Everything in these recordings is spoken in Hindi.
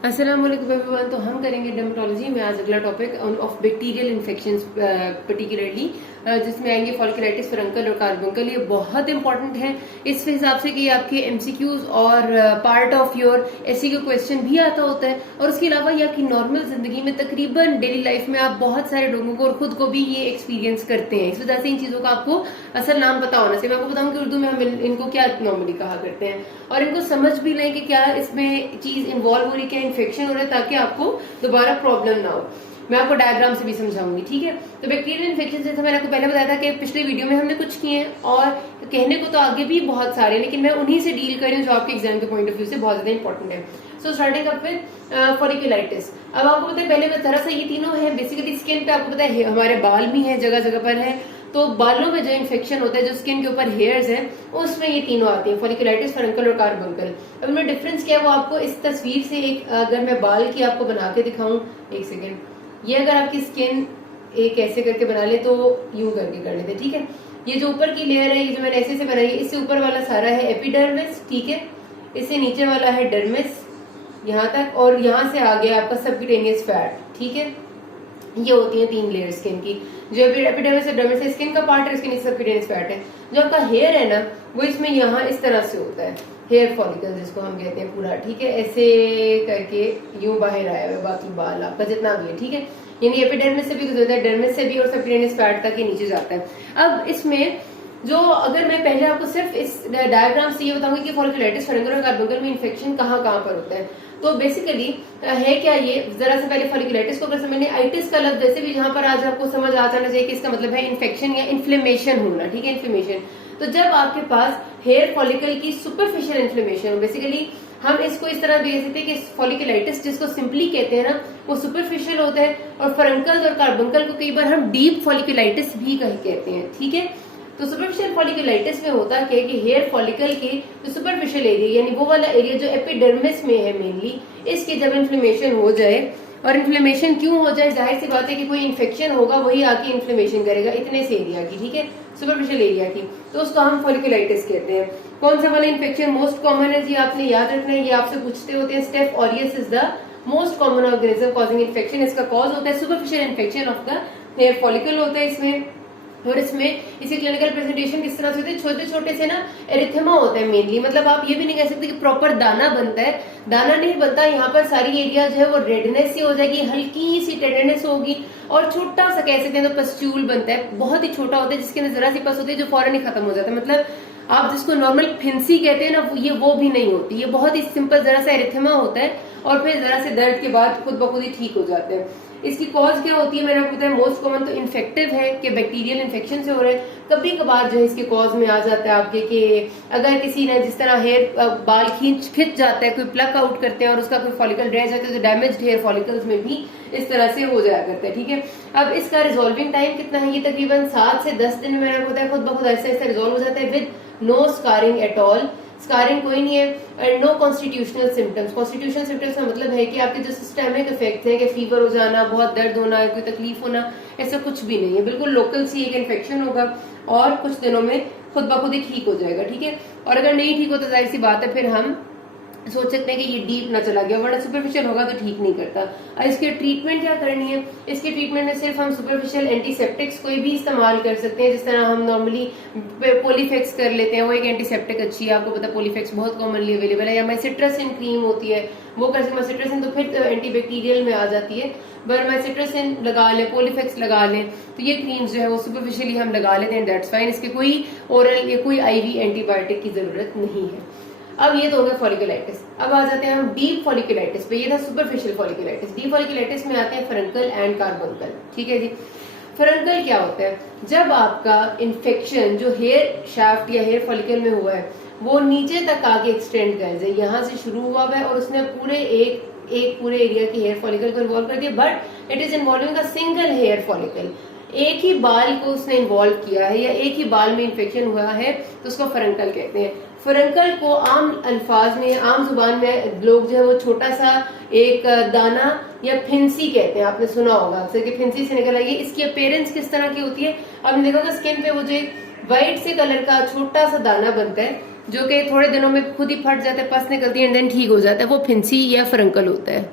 अस्सलाम वालेकुम एवरीवन। तो हम करेंगे डर्मेटोलॉजी में आज अगला topic of bacterial infections particularly जिसमें आएंगे फॉलिकुलाइटिस, फरंकल और कार्बंकल। ये बहुत इंपॉर्टेंट है इस हिसाब से कि आपके एमसीक्यूज और part of your SCQ question भी आता होता है। और उसके अलावा ये आपकी नॉर्मल जिंदगी में तकरीबन डेली लाइफ में आप बहुत सारे लोगों को और खुद को भी ये एक्सपीरियंस करते हैं। इस वजह से इन चीजों का आपको असल नाम पता होना चाहिए। मैं आपको बताऊं कि उर्दू में हम इनको क्या नॉर्मली कहा करते हैं और इनको समझ भी लें कि क्या इसमें चीज इन्वॉल्व हो रही है, क्या इन्फेक्शन हो रहा है, ताकि आपको दोबारा प्रॉब्लम ना हो। मैं आपको डायग्राम से भी समझाऊंगी, ठीक है। तो बैक्टीरियल इन्फेक्शन जैसे मैंने आपको पहले बताया था कि पिछले वीडियो में हमने कुछ किए हैं और कहने को तो आगे भी बहुत सारे, लेकिन मैं उन्हीं से डील कर रही हूँ जो आपके एग्जाम के पॉइंट ऑफ व्यू से बहुत ज्यादा इंपॉर्टेंट है। So starting up with folliculitis. अब आपको पता है पहले मैं तरह से ये तीनों है बेसिकली स्किन पे, आपको पता है हमारे बाल भी है, जगह जगह पर है। तो बालों में जो इन्फेक्शन होता है, जो स्किन के ऊपर हेयर्स हैं, उसमें ये तीनों आती हैं, फॉलिकुलाइटिस, फरंकल और कार्बंकल। अब इनमें डिफरेंस क्या है वो आपको इस तस्वीर से एक, अगर मैं बाल की आपको बना के दिखाऊं, एक सेकेंड, ये अगर आपकी स्किन एक ऐसे करके बना ले तो यूं करके कर लेते, ठीक है। ये जो ऊपर की लेयर है, ये जो मैंने ऐसे से बनाई है, इससे ऊपर वाला सारा है एपिडर्मिस, ठीक है। इससे नीचे वाला है डर्मिस यहाँ तक, और यहाँ से आगे आपका सबक्यूटेनियस फैट, ठीक है। ये होती है तीन लेयर स्किन की। जो एपिडर्मिस और डर्मिस स्किन का पार्ट है, इसके नीचे सबक्यूटेनियस फैट है। जो आपका हेयर है ना, वो इसमें यहाँ इस तरह से होता है, हेयर फॉलिकल जिसको हम कहते हैं पूरा, ठीक है। ऐसे करके यूं बाहर आया हुआ बाकी बाल आपका जितना भी है, ठीक है। यानी एपिडर्मिस से भी गुजरता है, डर्मिस से भी, और सबक्यूटेनियस फैट तक ही नीचे जाता है। अब इसमें जो, अगर मैं पहले आपको सिर्फ इस डायग्राम से ये बताऊंगी कि फॉलिकुलाइटिस, फरंकल और कार्बंकल में इन्फेक्शन कहाँ कहाँ पर होता है, तो बेसिकली है क्या ये, जरा से पहले फॉलिकुलाइटिस को अगर समझने, आइटिस का लफ्ज जैसे भी जहां पर आज आपको समझ आ जाना चाहिए कि इसका मतलब है इन्फेक्शन या इन्फ्लेमेशन होना, ठीक है, इन्फ्लेमेशन। तो जब आपके पास हेयर फॉलिकल की सुपरफिशियल इन्फ्लेमेशन हो, बेसिकली हम इसको इस तरह देख सकते हैं कि फॉलिकुलाइटिस जिसको सिंपली कहते हैं ना, वो सुपरफिशियल होता है, और फरंकल और कार्बंकल को कई बार हम डीप फॉलिकुलाइटिस भी कहते हैं, ठीक है। तो सुपरफिशियल फॉलिकुलाइटिस में होता है कि हेयर फॉलिकल के जो सुपरफिशियल एरिया, यानी वो वाला एरिया जो एपिडर्मिस में है मेनली, इसके जब इन्फ्लेमेशन हो जाए, और इन्फ्लेमेशन क्यों हो जाए, जाहिर सी बात है कि कोई इन्फेक्शन होगा वही आके इन्फ्लेमेशन करेगा इतने से एरिया की, ठीक है, सुपरफिशियल एरिया की, तो उसको हम फॉलिकुलाइटिस कहते हैं। कौन सा वाला इन्फेक्शन मोस्ट कॉमन है जी, आपने याद रखना है, ये आपसे पूछते होते हैं। Staph aureus is the most common organism causing infection. इसका कॉज होता है superficial infection of the hair follicle होता है इसमें। और इसमें इसी क्लिनिकल प्रेजेंटेशन किस तरह से होती है, छोटे छोटे से ना एरिथेमा होता है मेनली, मतलब आप ये भी नहीं कह सकते कि प्रॉपर दाना बनता है, दाना नहीं बनता। यहाँ पर सारी एरिया जो है वो रेडनेस सी हो जाएगी, हल्की सी टेंडरनेस होगी, और छोटा सा कह सकते हैं तो पस्ट्यूल बनता है, बहुत ही छोटा होता है, जिसके अंदर जरा सी पस होती है जो फौरन ही खत्म हो जाता है। मतलब आप जिसको नॉर्मल फिंसी कहते हैं ना, ये वो भी नहीं होती, ये बहुत ही सिंपल जरा सा एरिथेमा होता है, और फिर जरा से दर्द के बाद खुद ब खुद ही ठीक हो जाते हैं। इसकी कॉज क्या होती है, मैंने आपको बताया मोस्ट कॉमन तो इन्फेक्टिव है कि बैक्टीरियल इन्फेक्शन से हो रहे हैं। कभी कभार जो है इसके कॉज में आ जाता है आपके कि अगर किसी ने जिस तरह हेयर बाल खिंच जाता है, कोई प्लक आउट करते हैं और उसका कोई फॉलिकल रह जाता है, तो डैमेज्ड हेयर फॉलिकल्स में भी इस तरह से हो जाया करता है, ठीक है। अब इसका रिजॉल्विंग टाइम कितना है, ये तकरीबन 7 से 10 दिन में मैंने आपको बताया खुद ब खुद ऐसे ऐसे रिजॉल्व हो जाता है, with no scarring at all. Scarring कोई नहीं है, and no constitutional symptoms. Constitutional symptoms का मतलब है कि आपके जो सिस्टमिक इफेक्ट है, कि फीवर हो जाना, बहुत दर्द होना, कोई तकलीफ होना, ऐसा कुछ भी नहीं है। बिल्कुल लोकल सी एक इन्फेक्शन होगा और कुछ दिनों में खुद ब खुद ही ठीक हो जाएगा, ठीक है। और अगर नहीं ठीक हो तो जाहिर सी बात है फिर हम सोच सकते हैं कि ये डीप ना चला गया, वरना सुपरफिशियल होगा तो ठीक नहीं करता। और इसके ट्रीटमेंट क्या करनी है, इसके ट्रीटमेंट में सिर्फ हम सुपरफिशियल एंटीसेप्टिक्स कोई भी इस्तेमाल कर सकते हैं, जिस तरह हम नॉर्मली पोलीफेक्स कर लेते हैं, वो एक एंटीसेप्टिक अच्छी है, आपको पता पोलीफेक्स बहुत कॉमनली अवेलेबल है, या माइसिट्रासिन क्रीम होती है वो कर सकते। माइसिट्रासिन तो फिर एंटीबैक्टीरियल में आ जाती है, पर माइसिट्रासिन लगा लें, पोलीफेक्स लगा लें, तो ये क्रीम्स जो है वो सुपरफिशियली हम लगा लेते हैं, दैट्स फाइन। इसके कोई ओरल या कोई आईवी एंटीबायोटिक की जरूरत नहीं है। अब ये तो हो गया फॉलिकुलाइटिस। अब आ जाते हैं हम डीप फॉलिकुलाइटिस पे, ये था सुपरफिशियल फॉलिकुलाइटिस। डीप फॉलिकुलाइटिस में आते हैं फरंकल एंड कार्बंकल, ठीक है जी। फरंकल क्या होता है, जब आपका इन्फेक्शन जो हेयर शाफ्ट या हेयर फॉलिकल में हुआ है वो नीचे तक आगे एक्सटेंड कर जाए, यहाँ से शुरू हुआ है और उसने पूरे एक पूरे एरिया की हेयर फॉलिकल को इन्वॉल्व कर दिया, but it is involving a single hair follicle, एक ही बाल को उसने इन्वॉल्व किया है या एक ही बाल में इन्फेक्शन हुआ है, तो उसको फरंकल कहते हैं। फरंकल को आम अल्फाज में, आम जुबान में लोग जो है वो छोटा सा एक दाना या फिंसी कहते हैं, आपने सुना होगा अक्सर कि फिंसी से निकल आएगी। इसकी अपीयरेंस किस तरह की होती है, आपने देखा स्किन पे वो जो व्हाइट से कलर का छोटा सा दाना बनता है, जो कि थोड़े दिनों में खुद ही फट जाता है, पस निकलती है एंड देन ठीक हो जाता है, वो फिंसी या फरंकल होता है।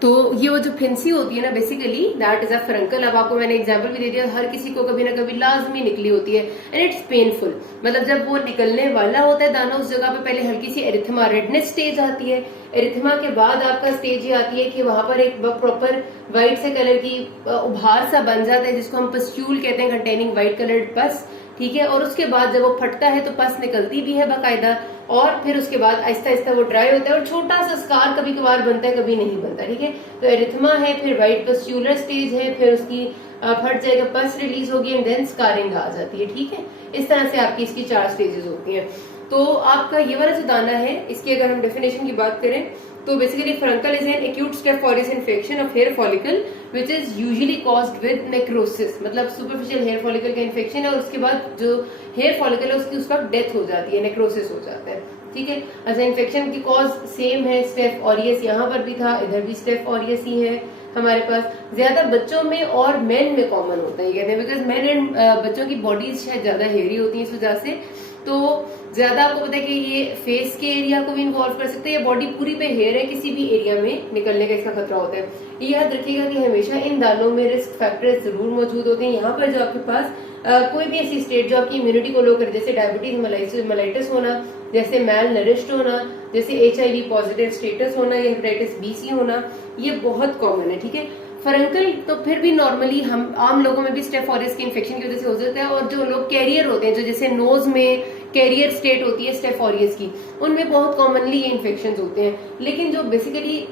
तो ये वो जो फिंसी होती है ना, बेसिकली दैट इज अ फरंकल। अब आपको मैंने एग्जांपल भी दे दिया, हर किसी को कभी ना कभी लाजमी निकली होती है एंड इट्स पेनफुल। मतलब जब वो निकलने वाला होता है दाना, उस जगह पे पहले हल्की सी एरिथमा रेडनेस स्टेज आती है। एरिथमा के बाद आपका स्टेज ये आती है कि वहां पर एक प्रॉपर व्हाइट से कलर की उभार सा बन जाता है, जिसको हम पस्ट्यूल कहते हैं, कंटेनिंग व्हाइट कलर्ड पस। ठीक है, और उसके बाद जब वो फटता है तो पस निकलती भी है बाकायदा, और फिर उसके बाद आहिस्ता आहिस्ता वो ड्राई होता है और छोटा सा स्कार कभी कभार बनता है, कभी नहीं बनता। ठीक है, तो एरिथमा है, फिर व्हाइट पस्ट्यूलर स्टेज है, फिर उसकी फट जाएगा, पस रिलीज होगी एंड देन स्कारिंग आ जाती है। ठीक है, इस तरह से आपकी इसकी 4 स्टेजेस होती हैं। तो आपका ये वाला जो दाना है, इसकी अगर हम डेफिनेशन की बात करें तो basically furuncle is an acute staph aureus infection of hair follicle which is usually caused with necrosis. मतलब सुपरफिशियल हेयर फॉलिकल का इन्फेक्शन है और उसके बाद जो हेयर फॉलिकल है उसकी उस वक्त डेथ हो जाती है, नेक्रोसिस हो जाता है। ठीक है, अच्छा इन्फेक्शन की कॉज सेम है, स्टेफ ऑरियस यहाँ पर भी था, इधर भी स्टेफ ऑरियस ही है हमारे पास। ज्यादा बच्चों में और मेन में कॉमन होता है, कहते हैं बिकॉज मेन एंड बच्चों की बॉडीज शायद ज्यादा हेयरी होती है, इस वजह से तो ज्यादा आपको पता है कि ये फेस के एरिया को भी इन्वॉल्व कर सकते हैं, या बॉडी पूरी पे हेयर है किसी भी एरिया में निकलने का इसका खतरा होता है। ये याद रखिएगा कि हमेशा इन दानों में रिस्क फैक्टर्स जरूर मौजूद होते हैं। यहाँ पर जो आपके पास कोई भी ऐसी स्टेट जो आपकी इम्यूनिटी को लो करे, जैसे डायबिटीज मेलाइटिस होना, जैसे मैल नरिश्ड होना, जैसे HIV पॉजिटिव स्टेटस होना या हेपेटाइटिस BC होना, ये बहुत कॉमन है। ठीक है, फरंकल तो फिर भी नॉर्मली हम आम लोगों में भी स्टेफ ऑरियस की इन्फेक्शन की वजह से हो सकता है, और जो लोग कैरियर होते हैं, जो जैसे नोज में कैरियर स्टेट होती है स्टेफ ऑरियस की, उनमें बहुत कॉमनली ये इन्फेक्शन होते हैं। लेकिन जो बेसिकली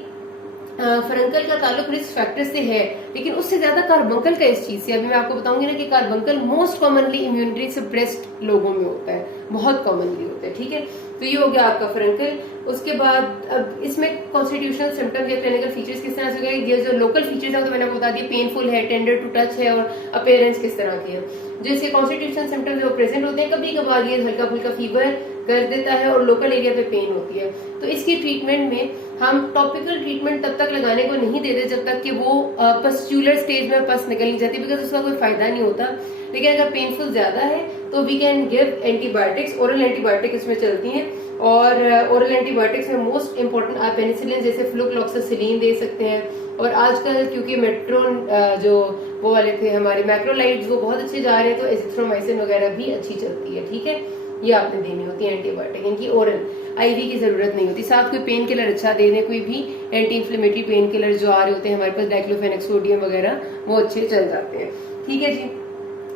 फरंकल का ताल्लुक रिस्क फैक्टर से है, लेकिन उससे ज्यादा कार्बंकल का इस चीज से, अभी मैं आपको बताऊंगी ना कि carbuncle most commonly immunity suppressed लोगों में होता है, बहुत कॉमनली होता है। ठीक है, तो ये हो गया आपका फरंकल। उसके बाद अब इसमें कॉन्स्टिट्यूशनल सिम्टम्स या क्लिनिकल फीचर्स किस तरह से होगा, ये जो लोकल फीचर्स है तो मैंने आपको बता दिया, पेनफुल है, टेंडर टू टच है, और अपीयरेंस किस तरह की है। जैसे कॉन्स्टिट्यूशनल सिम्टम्स वो प्रेजेंट होते हैं, कभी कभार ये हल्का फुल्का फीवर कर देता है और लोकल एरिया पे पेन होती है। तो इसकी ट्रीटमेंट में हम टॉपिकल ट्रीटमेंट तब तक लगाने को नहीं देते जब तक कि वो पस्ट्यूलर स्टेज में पस निकल नहीं जाती, बिकॉज उसका कोई फायदा नहीं होता। लेकिन अगर पेनफुल ज्यादा है तो we can give antibiotics, oral antibiotic इसमें चलती हैं, और ओरल एंटीबायोटिक्स में मोस्ट इंपॉर्टेंट आप पेनिसिलिन जैसे फ्लूक्लोक्सासिलीन दे सकते हैं, और आजकल क्योंकि मेट्रोन जो वो वाले थे हमारे मैक्रोलाइड्स वो बहुत अच्छे जा रहे हैं, तो एजिथ्रोमाइसिन वगैरह भी अच्छी चलती है। ठीक है, ये आपने देनी होती है एंटीबायोटिक, इनकी ओरल, IV की जरूरत नहीं होती। साथ कोई पेन किलर अच्छा दे दें, कोई भी एंटी इंफ्लेमेटरी पेन किलर जो आ रहे होते हैं हमारे पास, डाइक्लोफेनेक सोडियम वगैरह, वो अच्छे चल जाते हैं। ठीक है जी,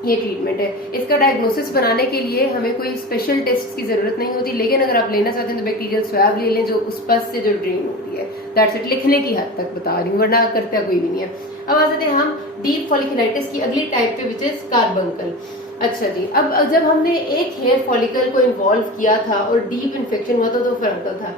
ये ट्रीटमेंट है। इसका डायग्नोसिस बनाने के लिए हमें कोई स्पेशल टेस्ट की जरूरत नहीं होती, लेकिन अगर आप लेना चाहते हैं तो बैक्टीरियल स्वैब ले लें जो उस पस से जो ड्रेन होती है, दैट्स इट। लिखने की हद तक बता रही हूँ, वरना करता कोई भी नहीं है। अब आ जाते हैं हम डीप फॉलिकुलाइटिस की अगली टाइप पे, विच इज कार्बंकल। अच्छा जी, अब जब हमने एक हेयर फॉलिकल को इन्वॉल्व किया था और डीप इन्फेक्शन हुआ था तो फरंकल था।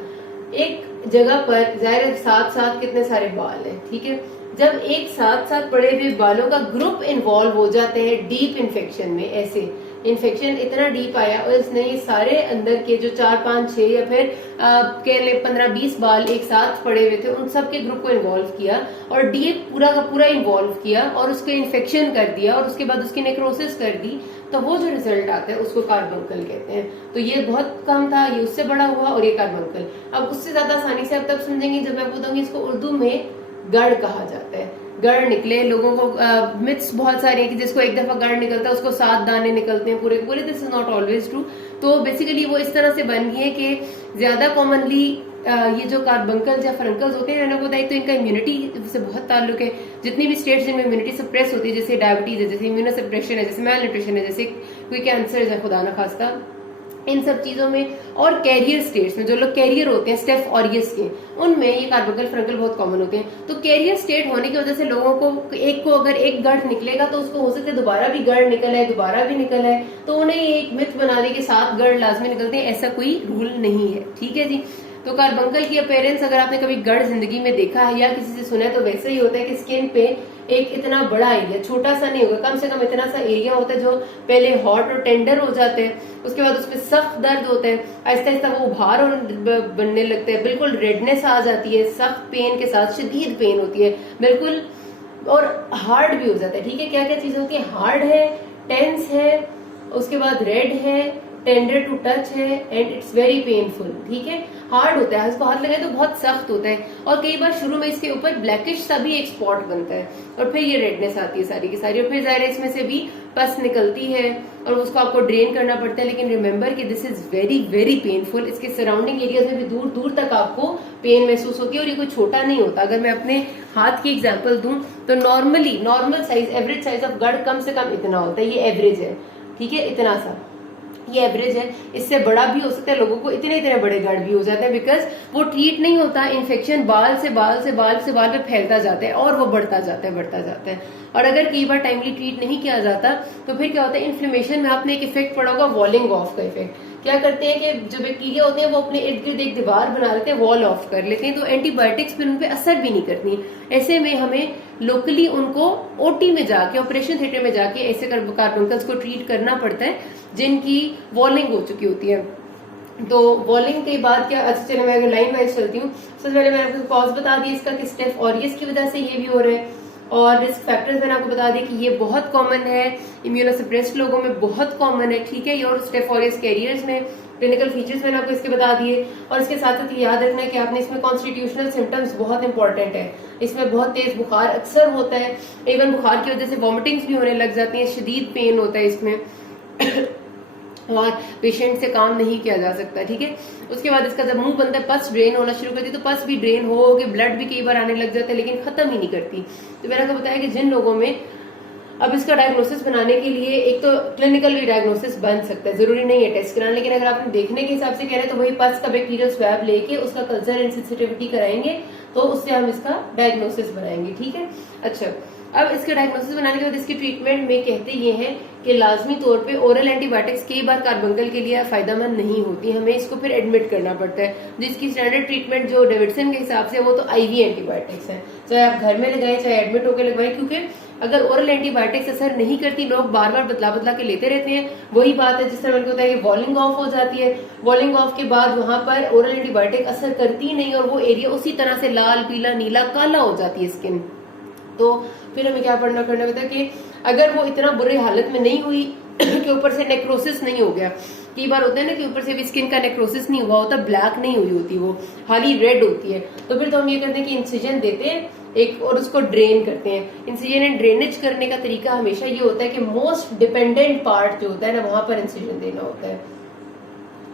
एक जगह पर जाहिर साथ साथ कितने सारे बाल हैं, ठीक है, जब एक साथ साथ पड़े हुए बालों का ग्रुप इन्वॉल्व हो जाते हैं डीप इन्फेक्शन में, ऐसे इन्फेक्शन इतना डीप आया और इसने ये सारे अंदर के जो 4, 5, 6 या फिर कह ले 15-20 बाल एक साथ पड़े हुए थे, उन सब के ग्रुप को इन्वॉल्व किया और डीप पूरा का पूरा इन्वॉल्व किया और उसको इन्फेक्शन कर दिया और उसके बाद उसकी नेक्रोसिस कर दी, तो वो जो रिजल्ट आता है उसको कार्बंकल कहते हैं। तो ये बहुत कम था, ये उससे बड़ा हुआ और ये कार्बंकल। अब उससे ज्यादा आसानी से आप तब समझेंगे जब मैं बताऊंगी इसको उर्दू में गढ़ कहा जाता है। गढ़ निकले, लोगों को मिथ्स बहुत सारे हैं कि जिसको एक दफा गढ़ निकलता है उसको 7 दाने निकलते हैं पूरे पूरे। This is not always true. तो बेसिकली वो इस तरह से बन गई है कि ज्यादा कॉमनली ये जो कार्बंकल या फरंकल्स होते हैं, मैंने बताया तो इनका इम्यूनिटी से बहुत ताल्लुक है। जितनी भी स्टेट्स जिनमें इम्यूनिटी सप्रेस होती है, जैसे डायबिटीज है, जैसे इम्यूनो सप्रेशन है, जैसे मेल न्यूट्रिशन है, जैसे कोई कैंसर है खुदा न खास्ता, इन सब चीजों में, और कैरियर स्टेट्स में जो लोग कैरियर होते हैं स्टेफ ऑरियस के, उनमें ये कार्बंकल फरंकल बहुत कॉमन होते हैं। तो कैरियर स्टेट होने की वजह से लोगों को अगर एक गढ़ निकलेगा तो उसको हो सकता है दोबारा भी गढ़ निकल है, दोबारा भी निकल है, तो उन्हें एक मिथ बना दी कि 7 गढ़ लाजमी निकलते हैं, ऐसा कोई रूल नहीं है। ठीक है जी। तो कार्बंकल की अपीयरेंस अगर आपने कभी गढ़ जिंदगी में देखा है या किसी से सुना है तो वैसे ही होता है कि स्किन पे एक इतना बड़ा एरिया, छोटा सा नहीं होगा, कम से कम इतना सा एरिया होता है जो पहले हॉट और टेंडर हो जाते हैं, उसके बाद उसमें सख्त दर्द होता है, आहिस्ता आहिस्ता वो उभार बनने लगते हैं, बिल्कुल रेडनेस आ जाती है, सख्त पेन के साथ शदीद पेन होती है बिल्कुल, और हार्ड भी हो जाता है। ठीक है, क्या क्या चीजें होती है, हार्ड है, टेंस है, उसके बाद रेड है, टेंडर टू टच है एंड इट्स वेरी पेनफुल। ठीक है, हार्ड होता है, इसको हाथ लगाए तो बहुत सख्त होता है और कई बार शुरू में इसके ऊपर ब्लैकिश सा भी एक स्पॉट बनता है और फिर ये रेडनेस आती है सारी की सारी और फिर जाहिर है इसमें से भी पस निकलती है और उसको आपको ड्रेन करना पड़ता है। लेकिन रिमेंबर कि this is very very painful. इसके सराउंडिंग एरियाज में भी दूर दूर तक आपको पेन महसूस होगी और ये कोई छोटा नहीं होता। अगर मैं अपने हाथ की एग्जाम्पल दूं तो normal size average size of गढ़ कम से कम इतना होता है, ये एवरेज है। ठीक है, इतना सा ये एवरेज है, इससे बड़ा भी हो सकता है, लोगों को इतने इतने बड़े गढ़ भी हो जाते हैं बिकॉज वो ट्रीट नहीं होता। इन्फेक्शन बाल से बाल पे फैलता जाता है और वो बढ़ता जाता है और अगर कई बार टाइमली ट्रीट नहीं किया जाता तो फिर क्या होता है, इन्फ्लेमेशन में आपने एक इफेक्ट पड़ा होगा वॉलिंग ऑफ का इफेक्ट। क्या करते हैं कि जो बैक्टीरिया होते हैं वो अपने इर्द गिर्द एक दीवार बना लेते हैं, वॉल ऑफ कर लेते हैं, तो एंटीबायोटिक्स फिर उन पर असर भी नहीं करती। ऐसे में हमें लोकली उनको ओटी में जाके, ऑपरेशन थिएटर में जाके ऐसे कार्बोंकल्स को ट्रीट करना पड़ता है जिनकी वॉलिंग हो चुकी होती है। तो वॉलिंग के बाद क्या, अच्छा चलो मैं लाइन वाइज चलती हूँ। सबसे पहले मैंने आपको कॉज बता दिया इसका कि स्टेफ ऑरियस की वजह से ये भी हो रहा है और रिस्क फैक्टर्स मैंने आपको बता दिया कि ये बहुत कॉमन है, इम्यूनोसप्रेस्ड लोगों में बहुत कॉमन है। ठीक है, ये और स्टेफ ऑरियस कैरियर्स में क्लिनिकल फीचर्स मैंने आपको इसके बता दिए और इसके साथ साथ याद रखना है कि आपने इसमें कॉन्स्टिट्यूशनल सिम्टम्स बहुत इंपॉर्टेंट है। इसमें बहुत तेज बुखार अक्सर होता है, इवन बुखार की वजह से वॉमिटिंग्स भी होने लग जाती है, शदीद पेन होता है इसमें और पेशेंट से काम नहीं किया जा सकता। ठीक है, उसके बाद इसका जब मुंह बनता है, पस ड्रेन होना शुरू करती है, तो पस भी ड्रेन हो के ब्लड भी कई बार आने लग जाता है लेकिन खत्म ही नहीं करती। तो मैंने आपको बताया कि जिन लोगों में अब इसका डायग्नोसिस बनाने के लिए एक तो क्लिनिकल भी डायग्नोसिस बन सकता है, जरूरी नहीं है टेस्ट कराना, लेकिन अगर आपने देखने के हिसाब से कह रहे हैं तो वही पस का बैक्टीरियल स्वैब लेके उसका कल्चर एंड सेंसिटिविटी कराएंगे तो उससे हम इसका डायग्नोसिस बनाएंगे। ठीक है, अच्छा अब इसके डायग्नोसिस बनाने के बाद इसकी ट्रीटमेंट में कहते ये हैं कि लाजमी तौर पे ओरल एंटीबायोटिक्स कई बार कार्बंकल के लिए फायदेमंद नहीं होती, हमें इसको फिर एडमिट करना पड़ता है। जिसकी स्टैंडर्ड ट्रीटमेंट जो डेविडसन के हिसाब से वो तो आईवी एंटीबायोटिक्स है, चाहे आप घर में लगाएं चाहे एडमिट होकर लगवाएं, क्योंकि अगर ओरल एंटीबायोटिक्स असर नहीं करती, लोग बार बार बदला बदला के लेते रहते हैं। वही बात है जिस तरह मैंने बताया कि वॉलिंग ऑफ हो जाती है, वॉलिंग ऑफ के बाद वहां पर ओरल एंटीबायोटिक असर करती नहीं और वो एरिया उसी तरह से लाल पीला नीला काला हो जाती है स्किन। तो फिर हमें क्या करना पड़ता है कि अगर वो इतना बुरे हालत में नहीं हुई कि ऊपर से नेक्रोसिस नहीं हो गया, कई बार होता है ना कि ऊपर से भी स्किन का नेक्रोसिस नहीं हुआ होता, ब्लैक नहीं हुई होती, वो खाली रेड होती है, तो फिर तो हम ये करते हैं कि इंसिजन देते हैं एक और उसको ड्रेन करते हैं। इंसिजन एंड ड्रेनेज करने का तरीका हमेशा ये होता है कि मोस्ट डिपेंडेंट पार्ट जो होता है ना वहां पर इंसिजन देना होता है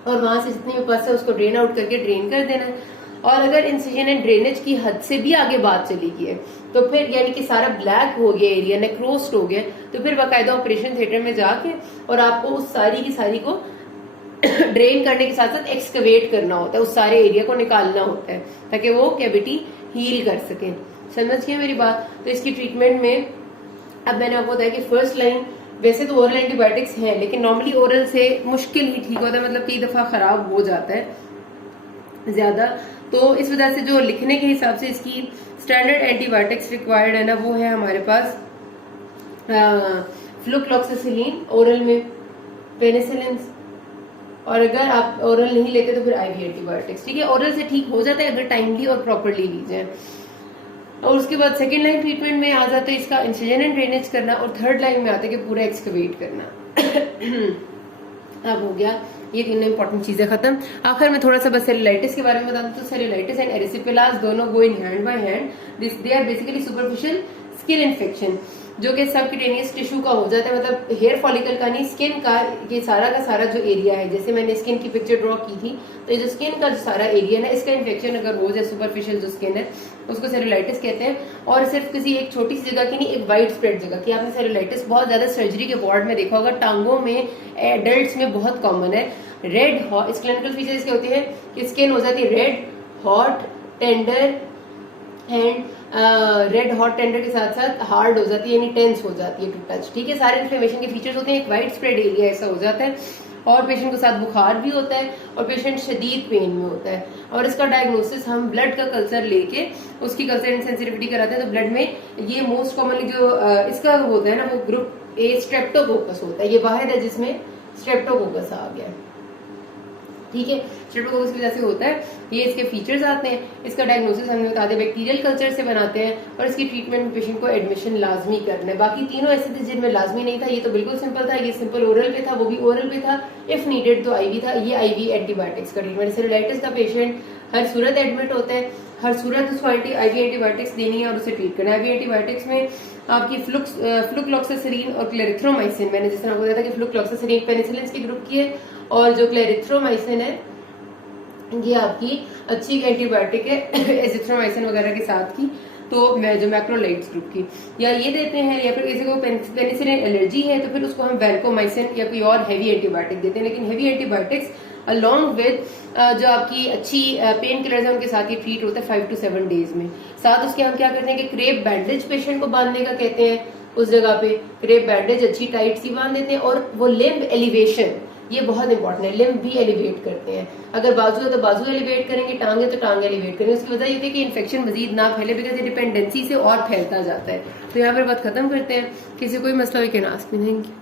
और वहां से जितनी भी पस है उसको ड्रेन आउट करके ड्रेन कर देना है। और अगर इंसिजन एंड ड्रेनेज की हद से भी आगे बात चली गई है तो फिर यानी कि सारा ब्लैक हो गया एरिया, नेक्रोस्ड हो गया, तो फिर बाकायदा ऑपरेशन थिएटर में जाके और आपको उस सारी की सारी को ड्रेन करने के साथ साथ एक्सकवेट करना होता है, उस सारे एरिया को निकालना होता है ताकि वो कैविटी हील कर सके। समझ गए मेरी बात? तो इसकी ट्रीटमेंट में अब मैंने आपको बताया कि फर्स्ट लाइन वैसे तो ओरल एंटीबायोटिक्स हैं लेकिन नॉर्मली ओरल से मुश्किल ही ठीक होता है, मतलब कई दफा खराब हो जाता है ज्यादा, तो इस वजह से जो लिखने के हिसाब से इसकी स्टैंडर्ड एंटीबायोटिक्स रिक्वायर्ड है ना वो है हमारे पास फ्लूक्लोक्सिसिलिन ओरल में, पेनिसिलिन, और अगर आप ओरल नहीं लेते तो फिर आईवी एंटीबायोटिक्स। ठीक है, ओरल से ठीक हो जाता है अगर टाइमली और प्रॉपरली ली जाए। और उसके बाद सेकेंड लाइन ट्रीटमेंट में आ जाता है इसका इंसिजन एंड ड्रेनेज करना और थर्ड लाइन में आता है कि पूरा एक्सकवेट करना। अब हो गया ये तीनों इंपॉर्टेंट चीजें खत्म। आखिर में थोड़ा सा बस सेलुलाइटिस के बारे में बता दूं तो सेलुलाइटिस एंड एरिसिपेलास दोनों go in hand by hand, they are basically superficial skin infection जो कि सबक्यूटेनियस टिश्यू का हो जाता है, मतलब हेयर फॉलिकल का नहीं, स्किन का ये सारा का सारा जो एरिया है, जैसे मैंने स्किन की पिक्चर ड्रॉ की थी तो ये जो स्किन का जो सारा एरिया है इसका इन्फेक्शन अगर हो जाए, सुपरफिशियल जो स्किन है उसको सेलुलाइटिस कहते हैं। और सिर्फ किसी एक छोटी सी जगह की नहीं, एक वाइड स्प्रेड जगह की। आपने सेलुलाइटिस बहुत ज्यादा सर्जरी के वार्ड में देखा होगा, टांगों में, एडल्ट्स में बहुत कॉमन है। रेड हॉट, इस क्लिनिकल फीचर्स क्या होते हैं कि स्किन हो जाती है red hot tender and red hot tender के साथ साथ हार्ड हो जाती है यानी टेंस हो जाती है टू टच। ठीक है, सारे इन्फ्लेमेशन के फीचर्स होते हैं, एक वाइड स्प्रेड एरिया ऐसा हो जाता है और पेशेंट के साथ बुखार भी होता है और पेशेंट शदीद पेन में होता है। और इसका डायग्नोसिस हम ब्लड का कल्चर लेके उसकी कल्चर एंड सेंसिटिविटी कराते हैं। तो ब्लड में ये मोस्ट कॉमनली जो इसका होता है ना वो ग्रुप ए स्ट्रेप्टोकोकस होता है, ये वाहिद है जिसमें स्ट्रेप्टोकोकस आ गया। ठीक है, स्ट्रेप्टोकोकस की वजह से होता है, ये इसके फीचर्स आते हैं। इसका डायग्नोसिस हमें बताते हैं बैक्टीरियल कल्चर से बनाते हैं और इसकी ट्रीटमेंट में पेशेंट को एडमिशन लाजमी करना है। बाकी तीनों ऐसे थे जिनमें लाजमी नहीं था, ये तो बिल्कुल सिंपल था, ये सिंपल ओरल पे था, वो भी ओरल पे था इफ नीडेड तो आईवी था। ये आईवी एंटीबायोटिक्स का ट्रीटमेंट। सेलुलाइटिस का पेशेंट हर सूरत एडमिट होता है, हर सूरत उसको आईवी एंटीबायोटिक्स देनी है और उसे ट्रीट करना है। आईवी एंटीबायोटिक्स में आपकी फ्लुक्लोक्सासिरीन और क्लेरिथ्रोमाइसिन, मैंने जिस तरह बताया था कि फ्लुक्लोक्सासिरीन पेनिसिलिन की ग्रुप की है और जो क्लेरिथ्रोमाइसिन है ये आपकी अच्छी एंटीबायोटिक है एजिथ्रोमाइसिन वगैरह के साथ की, तो जो मैक्रोलाइड्स ग्रुप की, या ये देते हैं, या फिर किसी को पेनिसिलिन एलर्जी है तो फिर उसको हम वैनकोमाइसिन या कोई और हैवी एंटीबायोटिक देते हैं। लेकिन हैवी एंटीबायोटिक्स अलॉन्ग विद जो आपकी अच्छी पेन किलर्स है उनके साथ ये ट्रीट होता है 5 to 7 डेज में। साथ उसके हम क्या करते हैं कि क्रेप बैंडेज पेशेंट को बांधने का कहते हैं, उस जगह पे क्रेप बैंडेज अच्छी टाइट सी बांध देते हैं। और वो लिम्ब एलिवेशन, ये बहुत इंपॉर्टेंट है, लिम्ब भी एलिवेट करते हैं। अगर बाजू है तो बाजू एलिवेट करेंगे, टांग है तो टांग एलिवेट करेंगे। उसकी वजह ये थी कि इन्फेक्शन मजीद ना फैले, बिकॉज ये डिपेंडेंसी से और फैलता जाता है। तो यहाँ पर बात खत्म करते हैं। किसी कोई मसला we can ask me. Thank you.